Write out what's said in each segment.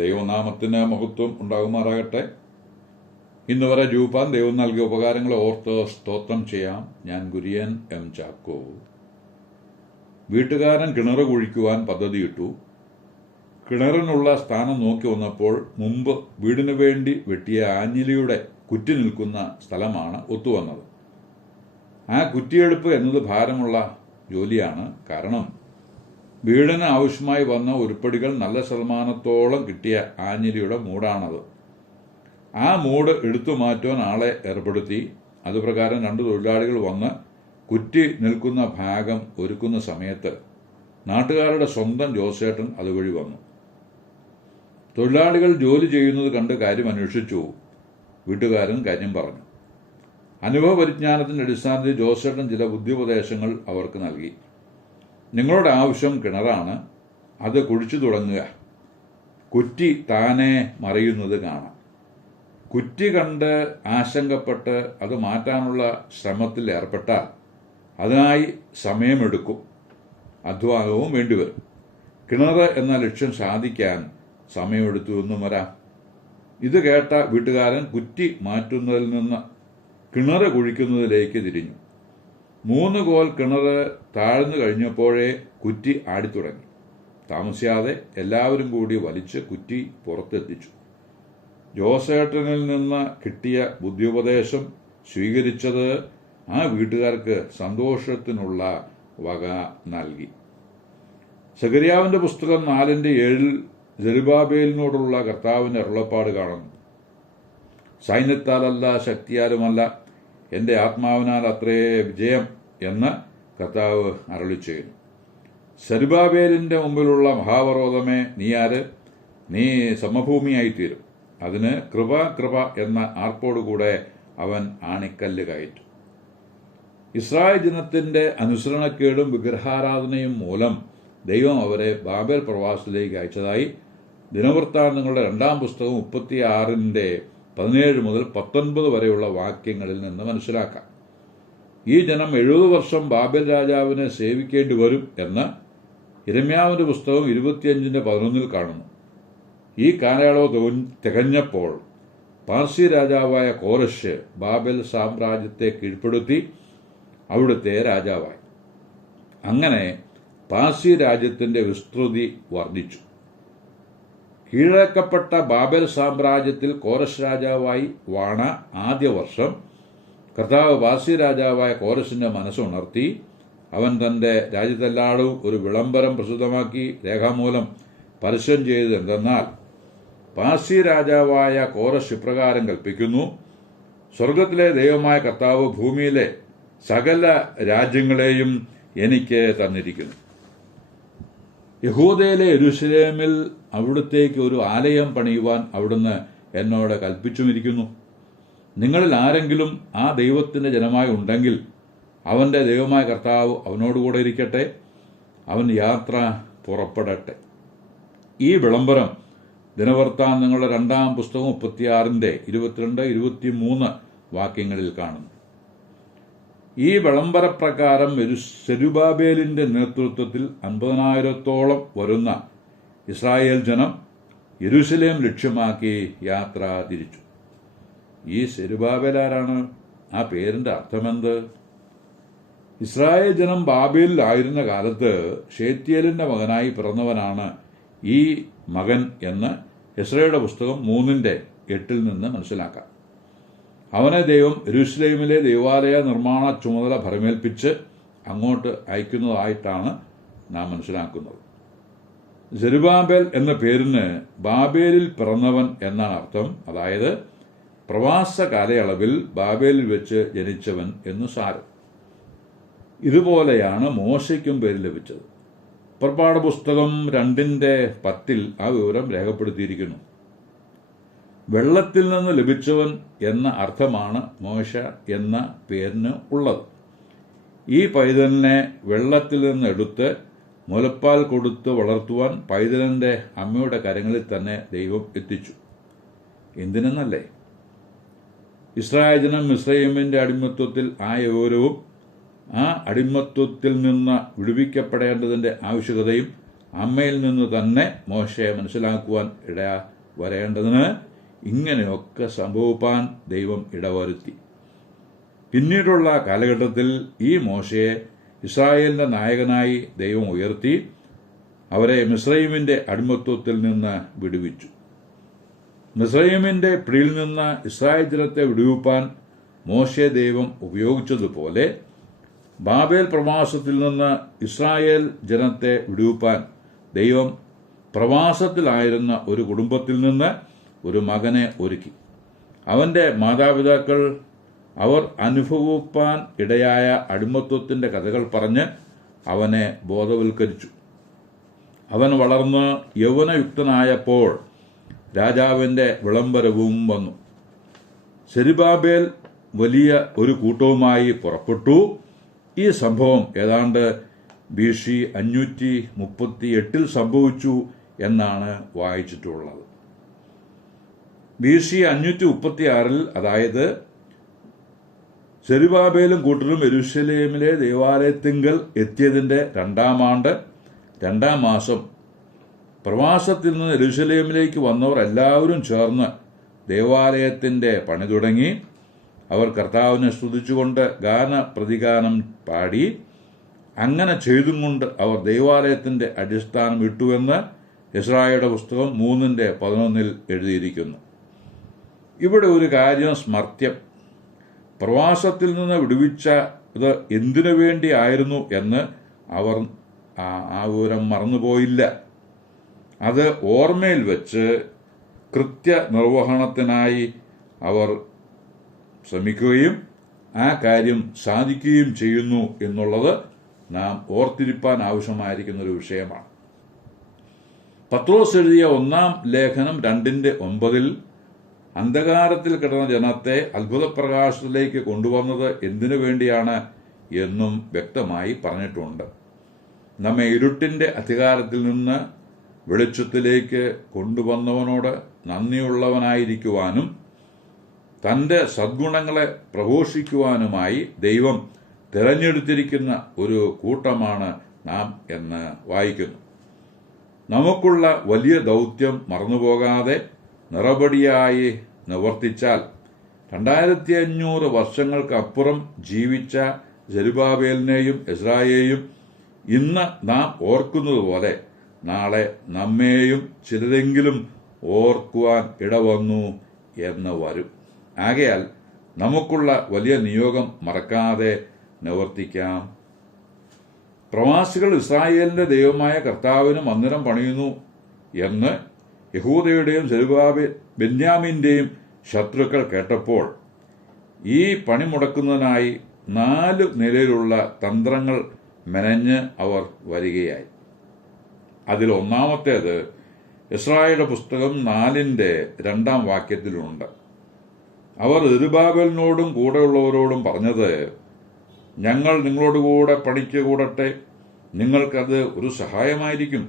ദൈവനാമത്തിന് മഹത്വം ഉണ്ടാകുമാറാകട്ടെ. ഇന്ന് വരെ ജൂപ്പാൻ ദൈവം നൽകിയ ഉപകാരങ്ങളെ ഓർത്ത് സ്തോത്രം ചെയ്യാം. ഞാൻ കുര്യൻ എം ചാക്കോ. വീട്ടുകാരൻ കിണറ് കുഴിക്കുവാൻ പദ്ധതിയിട്ടു. കിണറിനുള്ള സ്ഥാനം നോക്കി വന്നപ്പോൾ മുമ്പ് വീടിനു വേണ്ടി വെട്ടിയ ആഞ്ഞിലിയുടെ കുറ്റി നിൽക്കുന്ന സ്ഥലമാണ് ഒത്തുവന്നത്. ആ കുറ്റിയെടുപ്പ് എന്നത് ഭാരമുള്ള ജോലിയാണ്. കാരണം വീടിന് ആവശ്യമായി വന്ന ഉരുപ്പടികൾ നല്ല ശതമാനത്തോളം കിട്ടിയ ആഞ്ഞിലിയുടെ മൂടാണത്. ആ മൂട് എടുത്തു മാറ്റുവാൻ ആളെ ഏർപ്പെടുത്തി. അതുപ്രകാരം 2 തൊഴിലാളികൾ വന്ന് കുറ്റി നിൽക്കുന്ന ഭാഗം ഒരുക്കുന്ന സമയത്ത് നാട്ടുകാരുടെ സ്വന്തം ജോസേട്ടൻ അതുവഴി വന്നു. തൊഴിലാളികൾ ജോലി ചെയ്യുന്നത് കണ്ട് കാര്യം അന്വേഷിച്ചു. വീട്ടുകാരൻ കാര്യം പറഞ്ഞു. അനുഭവ പരിജ്ഞാനത്തിന്റെ അടിസ്ഥാനത്തിൽ ജോസേട്ടൻ ചില ബുദ്ധിോപദേശങ്ങൾ അവർക്ക് നൽകി. നിങ്ങളുടെ ആവശ്യം കിണറാണ്, അത് കുഴിച്ചു തുടങ്ങുക. കുറ്റി താനെ മറിയുന്നത് കാണാം. കുറ്റി കണ്ട് ആശങ്കപ്പെട്ട് അത് മാറ്റാനുള്ള ശ്രമത്തിൽ ഏർപ്പെട്ടാൽ അതിനായി സമയമെടുക്കും, അധ്വാനവും വേണ്ടിവരും. കിണറ് എന്ന ലക്ഷ്യം സാധിക്കാൻ സമയമെടുത്തു എന്നും വരാം. ഇത് കേട്ട വീട്ടുകാരൻ കുറ്റി മാറ്റുന്നതിൽ നിന്ന് കിണറ് കുഴിക്കുന്നതിലേക്ക് തിരിഞ്ഞു. 3 കോൽ കിണറ് താഴ്ന്നു കഴിഞ്ഞപ്പോഴേ കുറ്റി ആടിത്തുടങ്ങി. താമസിയാതെ എല്ലാവരും കൂടി വലിച്ച് കുറ്റി പുറത്തെത്തിച്ചു. ജോസേട്ടനിൽ നിന്ന് കിട്ടിയ ബുദ്ധിോപദേശം സ്വീകരിച്ചത് ആ വീട്ടുകാർക്ക് സന്തോഷത്തിനുള്ള വക നൽകി. സെഖര്യാവിന്റെ പുസ്തകം 4:7 സെരുബ്ബാബേലിനോടുള്ള കർത്താവിന്റെ അരുളപ്പാട് കാണുന്നു. സൈന്യത്താലല്ല, ശക്തിയാലുമല്ല, എൻ്റെ ആത്മാവിനാൽ അത്രേ വിജയം എന്ന് കർത്താവ് അരുളി ചെയ്യുന്നു. സെരുബ്ബാബേലിന്റെ മുമ്പിലുള്ള മഹാപർവ്വതമേ, നീ ആര്? നീ സമഭൂമിയായിത്തീരും. അതിന് കൃപ കൃപ എന്ന ആർപ്പോടുകൂടെ അവൻ ആണിക്കല്ല് കയറ്റും. ഇസ്രായേൽ ജനത്തിന്റെ അനുസരണക്കേടും വിഗ്രഹാരാധനയും മൂലം ദൈവം അവരെ ബാബേൽ പ്രവാസത്തിലേക്ക് അയച്ചതായി ദിനവൃത്താന്തങ്ങളുടെ 2-ാം പുസ്തകം 36:17 മുതൽ 19 വരെയുള്ള വാക്യങ്ങളിൽ നിന്ന് മനസ്സിലാക്കാം. ഈ ജനം 70 വർഷം ബാബേൽ രാജാവിനെ സേവിക്കേണ്ടി വരും എന്ന് യിരെമ്യാവിന്റെ പുസ്തകം 25:11 കാണുന്നു. ഈ കാലയളവ് തികഞ്ഞപ്പോൾ പാർസി രാജാവായ കോരശ് ബാബേൽ സാമ്രാജ്യത്തെ കീഴ്പ്പെടുത്തി അവിടുത്തെ രാജാവായി. അങ്ങനെ പാർസി രാജ്യത്തിന്റെ വിസ്തൃതി വർദ്ധിച്ചു. കീഴടക്കപ്പെട്ട ബാബേൽ സാമ്രാജ്യത്തിൽ കോരശ് രാജാവായി വാണ ആദ്യ വർഷം കർത്താവ് പാർസി രാജാവായ കോരശിന്റെ മനസ്സുണർത്തി. അവൻ തന്റെ രാജ്യത്തെല്ലാടും ഒരു വിളംബരം പ്രസിദ്ധമാക്കി രേഖാമൂലം പരസ്യം ചെയ്തത് എന്തെന്നാൽ, പാർസി രാജാവായ കോരശ് ഇപ്രകാരം കൽപ്പിക്കുന്നു: സ്വർഗത്തിലെ ദൈവമായ കർത്താവ് ഭൂമിയിലെ സകല രാജ്യങ്ങളെയും എനിക്ക് തന്നിരിക്കുന്നു. യഹൂദയിലെ യെരൂശലേമിൽ അവിടുത്തേക്ക് ഒരു ആലയം പണിയുവാൻ അവിടുന്ന് എന്നോട് കൽപ്പിച്ചുമിരിക്കുന്നു. നിങ്ങളിൽ ആരെങ്കിലും ആ ദൈവത്തിന്റെ ജനമായി ഉണ്ടെങ്കിൽ അവന്റെ ദൈവമായ കർത്താവ് അവനോടുകൂടെ ഇരിക്കട്ടെ. അവൻ യാത്ര പുറപ്പെടട്ടെ. ഈ വിളംബരം ദിനവൃത്താന്തങ്ങളുടെ 2-ാം പുസ്തകം 36:22-23 വാക്യങ്ങളിൽ കാണുന്നു. ഈ വിളംബരപ്രകാരം സെരുബ്ബാബേലിന്റെ നേതൃത്വത്തിൽ 50,000-ഓളം വരുന്ന ഇസ്രായേൽ ജനം യെരൂശലേം ലക്ഷ്യമാക്കി യാത്ര തിരിച്ചു. ഈ സെരുബ്ബാബേൽ ആരാണ്? ആ പേരിന്റെ അർത്ഥമെന്ത്? ഇസ്രായേൽ ജനം ബാബേലിൽ ആയിരുന്ന കാലത്ത് ഷേത്യലിന്റെ മകനായി പിറന്നവനാണ് ഈ മകൻ എന്ന് എസ്രയുടെ പുസ്തകം 3:8 നിന്ന് മനസ്സിലാക്കാം. അവനെ ദൈവം യെരൂശലേമിലെ ദൈവാലയ നിർമ്മാണ ചുമതല ഭരമേൽപ്പിച്ച് അങ്ങോട്ട് അയക്കുന്നതായിട്ടാണ് നാം മനസ്സിലാക്കുന്നത്. സെരുബ്ബാബേൽ എന്ന പേരിന് ബാബേലിൽ പിറന്നവൻ എന്നാണ് അർത്ഥം. അതായത് പ്രവാസ കാലയളവിൽ ബാബേലിൽ വെച്ച് ജനിച്ചവൻ എന്നു സാരം. ഇതുപോലെയാണ് മോശയ്ക്കും പേര് ലഭിച്ചത്. പുറപ്പാട് പുസ്തകം 2:10 ആ വിവരം രേഖപ്പെടുത്തിയിരിക്കുന്നു. വെള്ളത്തിൽ നിന്ന് ലഭിച്ചവൻ എന്ന അർത്ഥമാണ് മോശ എന്ന പേരിന് ഉള്ളത്. ഈ പൈതലിനെ വെള്ളത്തിൽ നിന്ന് എടുത്ത് മുലപ്പാൽ കൊടുത്ത് വളർത്തുവാൻ പൈതലിന്റെ അമ്മയുടെ കരങ്ങളിൽ തന്നെ ദൈവം എത്തിച്ചു. എന്തിനെന്നല്ലേ? ഇസ്രായേൽ ജനം മിസ്രയീമിന്റെ അടിമത്വത്തിൽ ആയവരവും ആ അടിമത്വത്തിൽ നിന്ന് വിടുവിക്കപ്പെടേണ്ടതിന്റെ ആവശ്യകതയും അമ്മയിൽ നിന്ന് തന്നെ മോശയെ മനസ്സിലാക്കുവാൻ വരേണ്ടതിന് ഇങ്ങനെയൊക്കെ സംഭവിപ്പാൻ ദൈവം ഇടവരുത്തി. പിന്നീടുള്ള കാലഘട്ടത്തിൽ ഈ മോശയെ ഇസ്രായേലിന്റെ നായകനായി ദൈവം ഉയർത്തി അവരെ മിസ്രയീമിന്റെ അടിമത്വത്തിൽ നിന്ന് വിടുവിച്ചു. മിസ്രയീമിന്റെ പിടിയിൽ നിന്ന് ഇസ്രായേൽ ജനത്തെ വിടുവിപ്പാൻ മോശെ ദൈവം ഉപയോഗിച്ചതുപോലെ ബാബേൽ പ്രവാസത്തിൽ നിന്ന് ഇസ്രായേൽ ജനത്തെ വിടുവിപ്പാൻ ദൈവം പ്രവാസത്തിലായിരുന്ന ഒരു കുടുംബത്തിൽ നിന്ന് ഒരു മകനെ ഒരുക്കി. അവന്റെ മാതാപിതാക്കൾ അവർ അനുഭവിപ്പാൻ ഇടയായ അടിമത്വത്തിന്റെ കഥകൾ പറഞ്ഞ് അവനെ ബോധവൽക്കരിച്ചു. അവൻ വളർന്ന് യൗവനയുക്തനായപ്പോൾ രാജാവിന്റെ വിളംബരവും വന്നു. സെരുബ്ബാബേൽ വലിയ ഒരു കൂട്ടവുമായി പുറപ്പെട്ടു. ഈ സംഭവം ഏതാണ്ട് BC 538 സംഭവിച്ചു എന്നാണ് വായിച്ചിട്ടുള്ളത്. BC 536 അതായത് സെരുബ്ബാബേലും കൂട്ടരും യെരൂശലേമിലെ ദേവാലയത്തിങ്കൽ എത്തിയതിന്റെ 2-ാം ആണ്ട് 2-ാം മാസം പ്രവാസത്തിൽ നിന്ന് യെരൂശലേമിലേക്ക് വന്നവർ എല്ലാവരും ചേർന്ന് ദേവാലയത്തിന്റെ പണി തുടങ്ങി. അവർ കർത്താവിനെ സ്തുതിച്ചുകൊണ്ട് ഗാനപ്രതിഗാനം പാടി. അങ്ങനെ ചെയ്തും കൊണ്ട് അവർ ദൈവാലയത്തിന്റെ അടിസ്ഥാനം ഇട്ടുവെന്ന് യെശയ്യായുടെ പുസ്തകം 3:11 എഴുതിയിരിക്കുന്നു. ഇവിടെ ഒരു കാര്യം സ്മർത്യം. പ്രവാസത്തിൽ നിന്ന് വിടുവിച്ച ഇത് എന്തിനു വേണ്ടിയായിരുന്നു എന്ന് അവർ ആ വിവരം മറന്നുപോയില്ല. അത് ഓർമ്മയിൽ വെച്ച് കൃത്യനിർവഹണത്തിനായി അവർ ശ്രമിക്കുകയും ആ കാര്യം സാധിക്കുകയും ചെയ്യുന്നു എന്നുള്ളത് നാം ഓർത്തിരിപ്പാൻ ആവശ്യമായിരിക്കുന്ന ഒരു വിഷയമാണ്. പത്രോസ് എഴുതിയ 1-ാം ലേഖനം 2:9 അന്ധകാരത്തിൽ കിടന്ന ജനത്തെ അത്ഭുതപ്രകാശത്തിലേക്ക് കൊണ്ടുവന്നത് എന്തിനു വേണ്ടിയാണ് എന്നും വ്യക്തമായി പറഞ്ഞിട്ടുണ്ട്. നമ്മെ ഇരുട്ടിന്റെ അധികാരത്തിൽ നിന്ന് വെളിച്ചത്തിലേക്ക് കൊണ്ടുവന്നവനോട് നന്ദിയുള്ളവനായിരിക്കുവാനും തന്റെ സദ്ഗുണങ്ങളെ പ്രഘോഷിക്കുവാനുമായി ദൈവം തിരഞ്ഞെടുത്തിരിക്കുന്ന ഒരു കൂട്ടമാണ് നാം എന്ന് വായിക്കുന്നു. നമുക്കുള്ള വലിയ ദൗത്യം മറന്നുപോകാതെ നിറപടിയായി നിവർത്തിച്ചാൽ 2500 വർഷങ്ങൾക്കപ്പുറം ജീവിച്ച സെരുബ്ബാബേലിനെയും എസ്രായെയും ഇന്ന് നാം ഓർക്കുന്നത് പോലെ നാളെ നമ്മെയും ചിലരെങ്കിലും ഓർക്കുവാൻ ഇടവന്നു എന്ന് വരും. ആകയാൽ നമുക്കുള്ള വലിയ നിയോഗം മറക്കാതെ നിവർത്തിക്കാം. പ്രവാസികൾ ഇസ്രായേലിന്റെ ദൈവമായ കർത്താവിന് മന്ദിരം പണിയുന്നു എന്ന് യഹൂദയുടെയും ബെന്യാമീന്റെയും ശത്രുക്കൾ കേട്ടപ്പോൾ ഈ പണി മുടക്കുന്നതിനായി 4 നിലയിലുള്ള തന്ത്രങ്ങൾ മെനഞ്ഞ് അവർ വരികയായി. അതിൽ ഒന്നാമത്തേത് യെശയ്യായുടെ പുസ്തകം 4:2 വാക്യത്തിലുണ്ട്. അവർ സെരുബ്ബാബേലിനോടും കൂടെയുള്ളവരോടും പറഞ്ഞത്, ഞങ്ങൾ നിങ്ങളോടുകൂടെ പണിക്ക് കൂടട്ടെ, നിങ്ങൾക്കത് ഒരു സഹായമായിരിക്കും.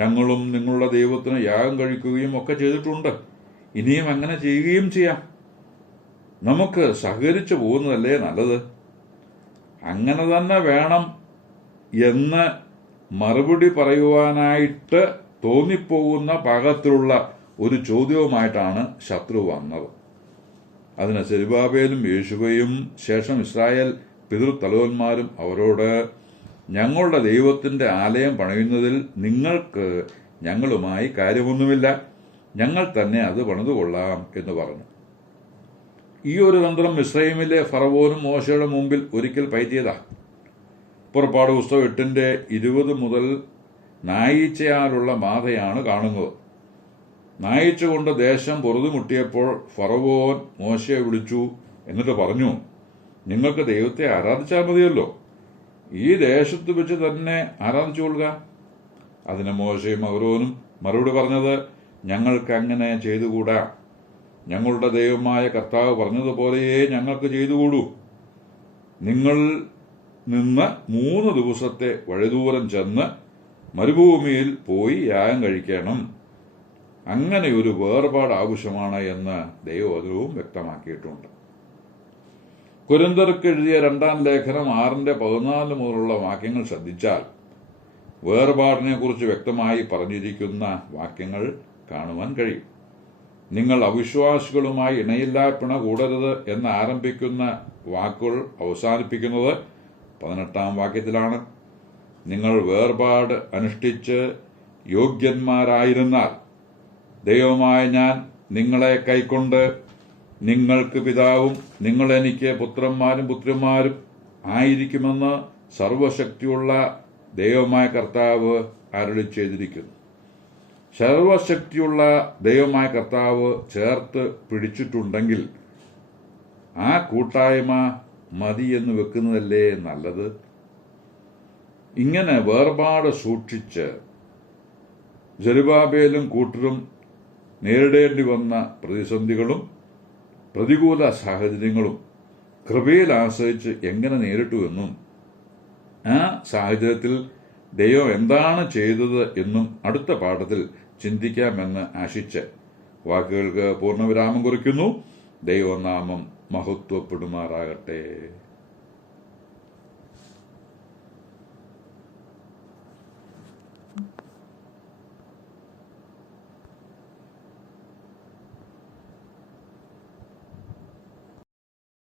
ഞങ്ങളും നിങ്ങളുടെ ദൈവത്തിന് യാഗം കഴിക്കുകയും ഒക്കെ ചെയ്തിട്ടുണ്ട്. ഇനിയും അങ്ങനെ ചെയ്യുകയും ചെയ്യാം. നമുക്ക് സഹകരിച്ചു പോകുന്നതല്ലേ നല്ലത്. അങ്ങനെ തന്നെ വേണം എന്ന് മറുപടി പറയുവാനായിട്ട് തോന്നിപ്പോകുന്ന പാകത്തിലുള്ള ഒരു ചോദ്യവുമായിട്ടാണ് ശത്രു വന്നത്. അതിന് സെരുബ്ബാബേലും യേശുവയും ശേഷം ഇസ്രായേൽ പിതൃതലവന്മാരും അവരോട്, ഞങ്ങളുടെ ദൈവത്തിന്റെ ആലയം പണിയുന്നതിൽ നിങ്ങൾക്ക് ഞങ്ങളുമായി കാര്യമൊന്നുമില്ല, ഞങ്ങൾ തന്നെ അത് പണിതുകൊള്ളാം എന്ന് പറഞ്ഞു. ഈ ഒരു തന്ത്രം മിസ്രയീമിലെ ഫറവോനും മോശയുടെ മുമ്പിൽ ഒരിക്കൽ പയറ്റിയതാ. പുറപ്പാട് പുസ്തകം 8:20 മുതൽ നായീച്ചയാലുള്ള ബാധയാണ് കാണുന്നത്. നായീച്ച കൊണ്ട് ദേശം പൊറുതുമുട്ടിയപ്പോൾ ഫറവോൻ മോശയെ വിളിച്ചു. എന്നിട്ട് പറഞ്ഞു, നിങ്ങൾക്ക് ദൈവത്തെ ആരാധിച്ചാൽ മതിയല്ലോ, ഈ ദേശത്ത് വെച്ച് തന്നെ ആരാധിച്ചുകൊള്ളുക. അതിന് മോശയും അഹരോനും മറുപടി പറഞ്ഞത്, ഞങ്ങൾക്ക് അങ്ങനെ ചെയ്തുകൂടാ. ഞങ്ങളുടെ ദൈവമായ കർത്താവ് പറഞ്ഞതുപോലെയേ ഞങ്ങൾക്ക് ചെയ്തുകൂടൂ. നിങ്ങൾ നിന്ന് 3 ദിവസത്തെ വഴിദൂരം ചെന്ന് മരുഭൂമിയിൽ പോയി യാഗം കഴിക്കണം. അങ്ങനെ ഒരു വേർപാട് ആവശ്യമാണ് എന്ന് ദൈവവചനവും വ്യക്തമാക്കിയിട്ടുണ്ട്. കൊരിന്ത്യർക്ക് എഴുതിയ 2-ാം ലേഖനം 6:14 മുതലുള്ള വാക്യങ്ങൾ ശ്രദ്ധിച്ചാൽ വേർപാടിനെ കുറിച്ച് വ്യക്തമായി പറഞ്ഞിരിക്കുന്ന വാക്യങ്ങൾ കാണുവാൻ കഴിയും. നിങ്ങൾ അവിശ്വാസികളുമായി ഇണയില്ലാ പിണ കൂടരുത് എന്ന് ആരംഭിക്കുന്ന വാക്കുകൾ അവസാനിപ്പിക്കുന്നത് 18 വാക്യത്തിലാണ്. നിങ്ങൾ വേർപാട് അനുഷ്ഠിച്ച് യോഗ്യന്മാരായിരുന്നാൽ ദൈവമായ ഞാൻ നിങ്ങളെ കൈക്കൊണ്ട് നിങ്ങൾക്ക് പിതാവും നിങ്ങൾ എനിക്ക് പുത്രന്മാരും പുത്രിമാരും ആയിരിക്കുമെന്ന് സർവശക്തിയുള്ള ദൈവമായ കർത്താവ് അരുളി ചെയ്തിരിക്കുന്നു. സർവശക്തിയുള്ള ദൈവമായ കർത്താവ് ചേർത്ത് പിടിച്ചിട്ടുണ്ടെങ്കിൽ ആ കൂട്ടായ്മ മതി എന്ന് വെക്കുന്നതല്ലേ നല്ലത്? ഇങ്ങനെ വേർപാട് സൂക്ഷിച്ച് സെരുബ്ബാബേലും കൂട്ടരും നേരിടേണ്ടി വന്ന പ്രതിസന്ധികളും പ്രതികൂല സാഹചര്യങ്ങളും കൃപയിൽ ആശ്രയിച്ച് എങ്ങനെ നേരിട്ടുവെന്നും ആ സാഹചര്യത്തിൽ ദൈവം എന്താണ് ചെയ്തത് എന്നും അടുത്ത പാഠത്തിൽ ചിന്തിക്കാമെന്ന് ആശിച്ച് വാക്കുകൾക്ക് പൂർണ്ണവിരാമം കുറിക്കുന്നു. ദൈവനാമം മഹത്വപ്പെടുമാറാകട്ടെ.